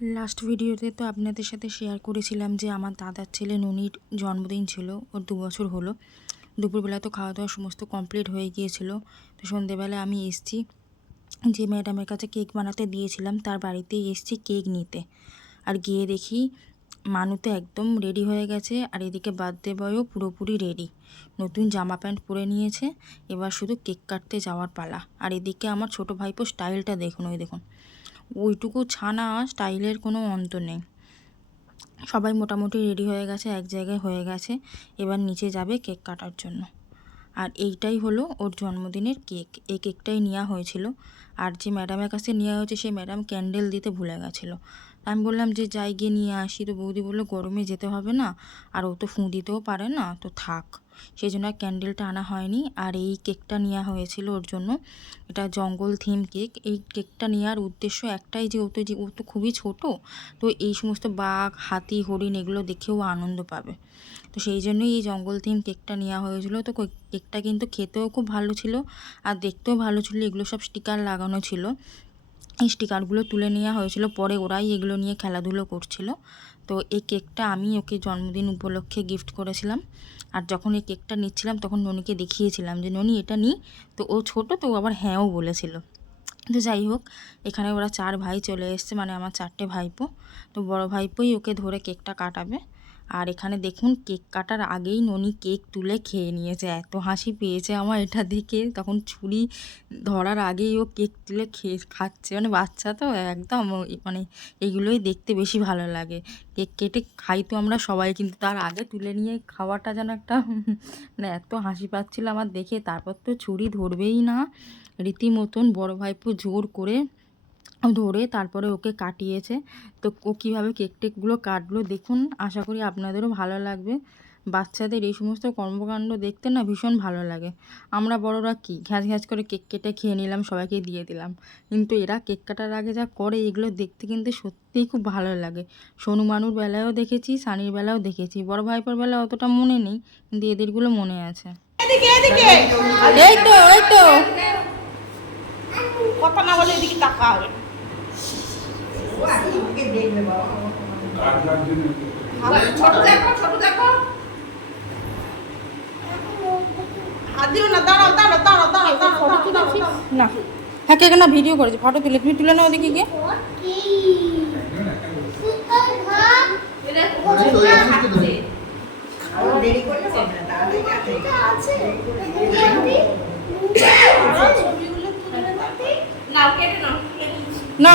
Last ভিডিওতে তো আপনাদের সাথে শেয়ার করেছিলাম যে আমার দাদার ছেলে ননির জন্মদিন ছিল ওর দু বছর হলো। দুপুরবেলা তো খাওয়া দাওয়া সমস্ত কমপ্লিট হয়ে গিয়েছিল। তো সন্ধেবেলায় আমি এসছি, যে ম্যাডামের কাছে কেক বানাতে দিয়েছিলাম, তার বাড়িতেই এসছি কেক নিতে। আর গিয়ে দেখি মানু তো একদম রেডি হয়ে গেছে, আর এদিকে বার্থডে বয়ও পুরোপুরি রেডি নতুন জামা প্যান্ট পরে নিয়েছে, এবার শুধু কেক কাটতে যাওয়ার পালা। আর এদিকে আমার ছোট ভাইপো স্টাইলটা দেখুন, ওই দেখুন। ওইটুকু ছানা স্টাইলের কোনো অন্ত নেই। সবাই মোটামুটি রেডি হয়ে গেছে, এক জায়গায় হয়ে গেছে। এবার নিচে যাবে কেক কাটার জন্য। আর এইটাই হলো ওর জন্মদিনের কেক। এই কেকটাই নেওয়া হয়েছিল। আর যে ম্যাডামের কাছে নেওয়া হয়েছে, সেই ম্যাডাম ক্যান্ডেল দিতে ভুলে গেছিল। আমি বললাম যে যাই গিয়ে নিয়ে আসি। তো বৌদি বলল, গরমে যেতে হবে না। আর ও তো ফুঁ দিতেও পারে না, তো থাক। সেই জন্য ক্যান্ডেলটা আনা হয়নি। আর এই কেকটা নেওয়া হয়েছিল ওর জন্য, এটা জঙ্গল থিম কেক। এই কেকটা নেওয়ার উদ্দেশ্য একটাই যে, ও তো যে, ও তো খুবই ছোট, তো এই সমস্ত বাঘ, হাতি, হরিণ এগুলো দেখেও আনন্দ পাবে। তো সেই জন্যই এই জঙ্গল থিম কেকটা নেওয়া হয়েছিল। তো কেকটা কিন্তু খেতেও খুব ভালো ছিল, আর দেখতেও ভালো ছিল। এগুলো সব স্টিকার লাগানো ছিল। স্টিকারগুলো তুলে নেওয়া হয়েছিল। পরে ওরাই এগুলো নিয়ে খেলাধুলো করছিল। তো এই কেকটা আমি ওকে জন্মদিন উপলক্ষে গিফট করেছিলাম। আর যখন এই কেকটা নিচ্ছিলাম, তখন ননিকে দেখিয়েছিলাম যে, ননি, এটা নিই তো ও ছোট, তো আবার হ্যাঁও বলেছিল। তো যাই হোক, এখানে ওরা চার ভাই চলে এসছে মানে আমার চারটে ভাইপো। তো বড় ভাইপোই ওকে ধরে কেকটা কাটাবে। আর এখানে দেখুন কেক কাটার আগেই ননি কেক তুলে খেয়ে নিয়েছে। এত হাসি পেয়েছে আমার এটা দেখে। তখন ছুরি ধরার আগেই ও কেক তুলে খেয়ে খাচ্ছে। মানে বাচ্চা তো একদম মানে এগুলোই দেখতে বেশি ভালো লাগে। কেক কেটে খাই তো আমরা সবাই, কিন্তু তার আগে তুলে নিয়ে খাওয়াটা যেন একটা মানে এত হাসি পাচ্ছিল আমার দেখে। তারপর তো ছুরি ধরবেই না। রীতিমতন বড় ভাইপো জোর করে ধরে তারপরে ওকে কাটিয়েছে। তো ও কীভাবে কেক টেকগুলো কাটলো দেখুন আশা করি আপনাদেরও ভালো লাগবে। বাচ্চাদের এই সমস্ত কর্মকাণ্ড দেখতে না ভীষণ ভালো লাগে। আমরা বড়রা কি? ঘ্যাঁচ ঘ্যাঁচ করে কেক কেটে খেয়ে নিলাম সবাইকে দিয়ে দিলাম। কিন্তু এরা কেক কাটার আগে যা করে এগুলো দেখতে কিন্তু সত্যিই খুব ভালো লাগে। সোনু মানুর বেলায়ও দেখেছি সানির বেলাও দেখেছি। বড় ভাইপোর বেলা অতটা মনে নেই কিন্তু এদেরগুলো মনে আছে। এদিকে এদিকে! এই তো এই তো! কথা না বলে এদিকে তাকা হবে ছোট দেখো ছোট দেখো না। না হ্যাঁ কে না ভিডিও করেছে? ফটো তুলে তুমি তুলে নাও দেখি গিয়ে নাও কেটে নাও না।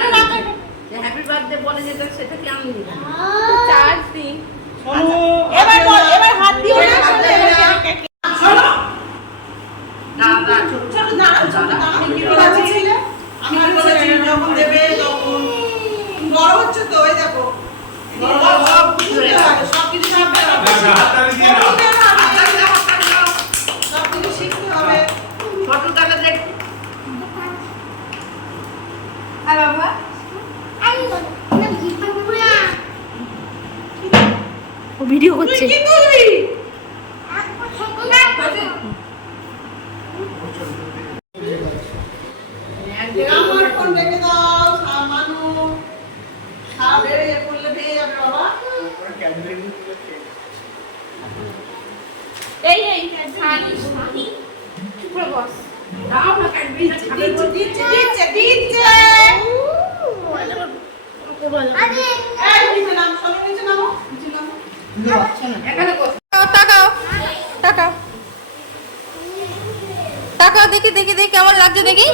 বলো যেটা সেটা কি আমি দিলাম চার্জ দিই। এবার হাত দিও না শোনো না না ছোট ছোট দাঁড়াও ছোট দাঁড়াও আমি কি বলেছি আমি কি বলেছি যখন দেবে তখন বড় হচ্ছে তো ওই দেখো বড় বড় বুঝতে হবে সব কিছু শিখতে হবে সব কিছু শিখতে হবে ছোট টাকা দেখ আর বাবা ও ভিডিও করছে কি করবি আমার ফোন রেখে দাও সামানু খাবে এ করলে ভেঙে যাবে বাবা এই এই বস দাও না খাবে দিচ্ছে দিচ্ছে এই নিচে নাম সবাই নিচে নামো নিচে নামো এখানে বস তাকাও তাকাও তাকাও। দেখি দেখি দেখি কেমন লাগছে দেখি।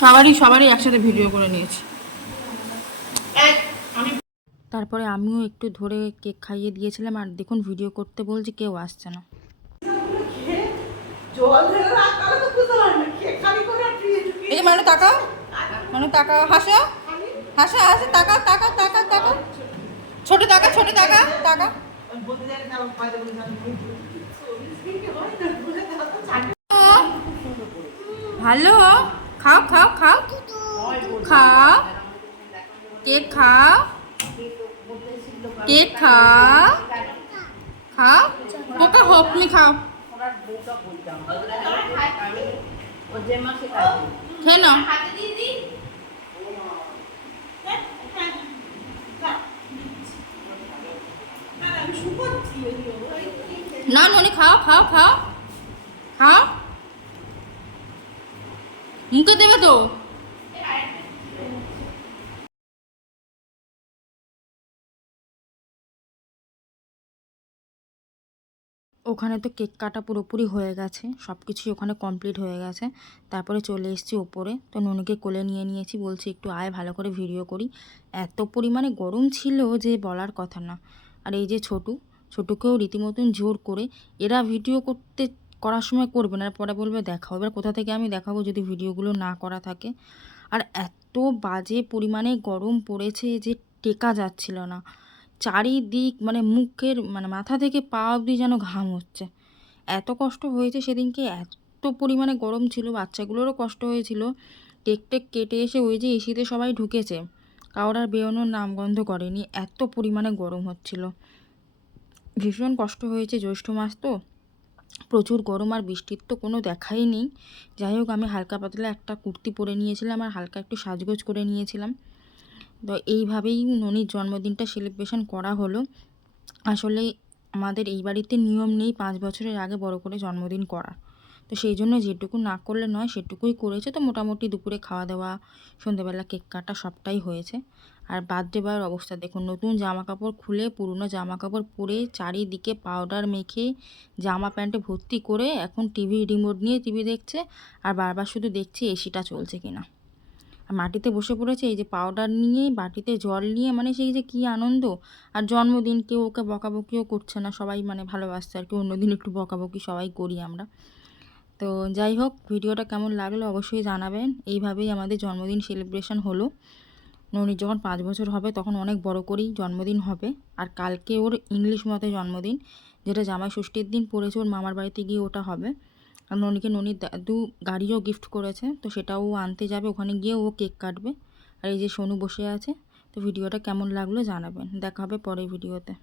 সবারই সবারই একসাথে ভিডিও করে নিয়েছি। তারপরে আমিও একটু ধরে কেক খাইয়ে দিয়েছিলাম আর দেখুন ভিডিও করতে বলছি কেউ আসছে না। এই মানে তাকাও। মানে টাকা হাসো। হাসো হাসো টাকা টাকা টাকা টাকা ছোট টাকা ছোট টাকা টাকা ভালো, খাও খাও খাও। খাও। কেক খাও। কেক খাও। খাও। পোকা হোক নি খাও। খেয়ে নাও। না, ননি, খাও খাও খাও। খাও। মুখে দেবে তো? ওখানে তো কেক কাটা পুরোপুরি হয়ে গেছে সব কিছুই ওখানে কমপ্লিট হয়ে গেছে। তারপরে চলে এসেছি ওপরে। তো ননিকে কোলে নিয়ে নিয়েছি, বলছি একটু আয়, ভালো করে ভিডিও করি। এত পরিমাণে গরম ছিল যে বলার কথা না। আর এই যে ছোটু, ছোটুকেও রীতিমতন জোর করে এরা ভিডিও করতে, করার সময় করবে না, পরে বলবে দেখাও। এবার কোথা থেকে আমি দেখাবো যদি ভিডিওগুলো না করা থাকে? আর এত বাজে পরিমাণে গরম পড়েছে যে টেকা যাচ্ছিল না। চারিদিক মানে মুখের মানে মাথা থেকে পা অবধি যেন ঘাম হচ্ছে। এত কষ্ট হয়েছে সেদিনকে, এত পরিমাণে গরম ছিল, বাচ্চাগুলোরও কষ্ট হয়েছিল। কেক টেক কেটে এসে ওই যে এসিতে সবাই ঢুকেছে। কারোর আর বেরোনোর নামগন্ধ করেনি, এত পরিমাণে গরম হচ্ছিল। ভীষণ কষ্ট হয়েছে জ্যৈষ্ঠ মাস তো। প্রচুর গরম আর বৃষ্টির তো কোনো দেখাই নেই। যাই হোক, আমি হালকা পাতলা একটা কুর্তি পরে নিয়েছিলাম আর হালকা একটু সাজগোজ করে নিয়েছিলাম। তো এইভাবেই ননির জন্মদিনটা সেলিব্রেশন করা হলো। আসলে আমাদের এই বাড়িতে নিয়ম নেই পাঁচ বছরের আগে বড় করে জন্মদিন করা। তো সেই জন্য যেটুকু না করলে নয়, সেটুকুই করেছে। তো মোটামুটি দুপুরে খাওয়া দাওয়া সন্ধেবেলা কেক কাটা সবটাই হয়েছে। আর বার্থডে বয়ের অবস্থা, দেখুন নতুন জামা কাপড় খুলে, পুরনো জামা কাপড় পরে চারিদিকে পাউডার মেখে, জামা প্যান্টে ভর্তি করে এখন টিভি রিমোট নিয়ে টিভি দেখছে আর বারবার শুধু দেখছে এসিটা চলছে কিনা। আর মাটিতে বসে পড়েছে, এই যে পাউডার নিয়ে, বাটিতে জল নিয়ে মানে সেই যে কী আনন্দ। আর জন্মদিন কেউ ওকে বকাবকিও করছে না, সবাই মানে ভালোবাসছে আর কি। অন্যদিন একটু বকাবকি সবাই করি আমরা। তো যাই হোক, ভিডিওটা কেমন লাগল অবশ্যই জানাবেন। এইভাবেই আমাদের জন্মদিন সেলিব্রেশন হলো। ননির যখন পাঁচ বছর হবে, তখন অনেক বড় করেই জন্মদিন হবে। আর কালকে ওর ইংলিশ মতে জন্মদিন, যেটা জামাই ষষ্ঠীর দিন পড়েছে ওর মামার বাড়িতে গিয়ে ওটা হবে। আর ননিকে ননির দাদু গাড়িও গিফট করেছে, তো সেটাও আনতে যাবে। ওখানে গিয়ে ও কেক কাটবে। আর এই যে সোনু বসে আছে, তো ভিডিওটা কেমন লাগল জানাবেন। দেখা হবে পরের ভিডিওতে।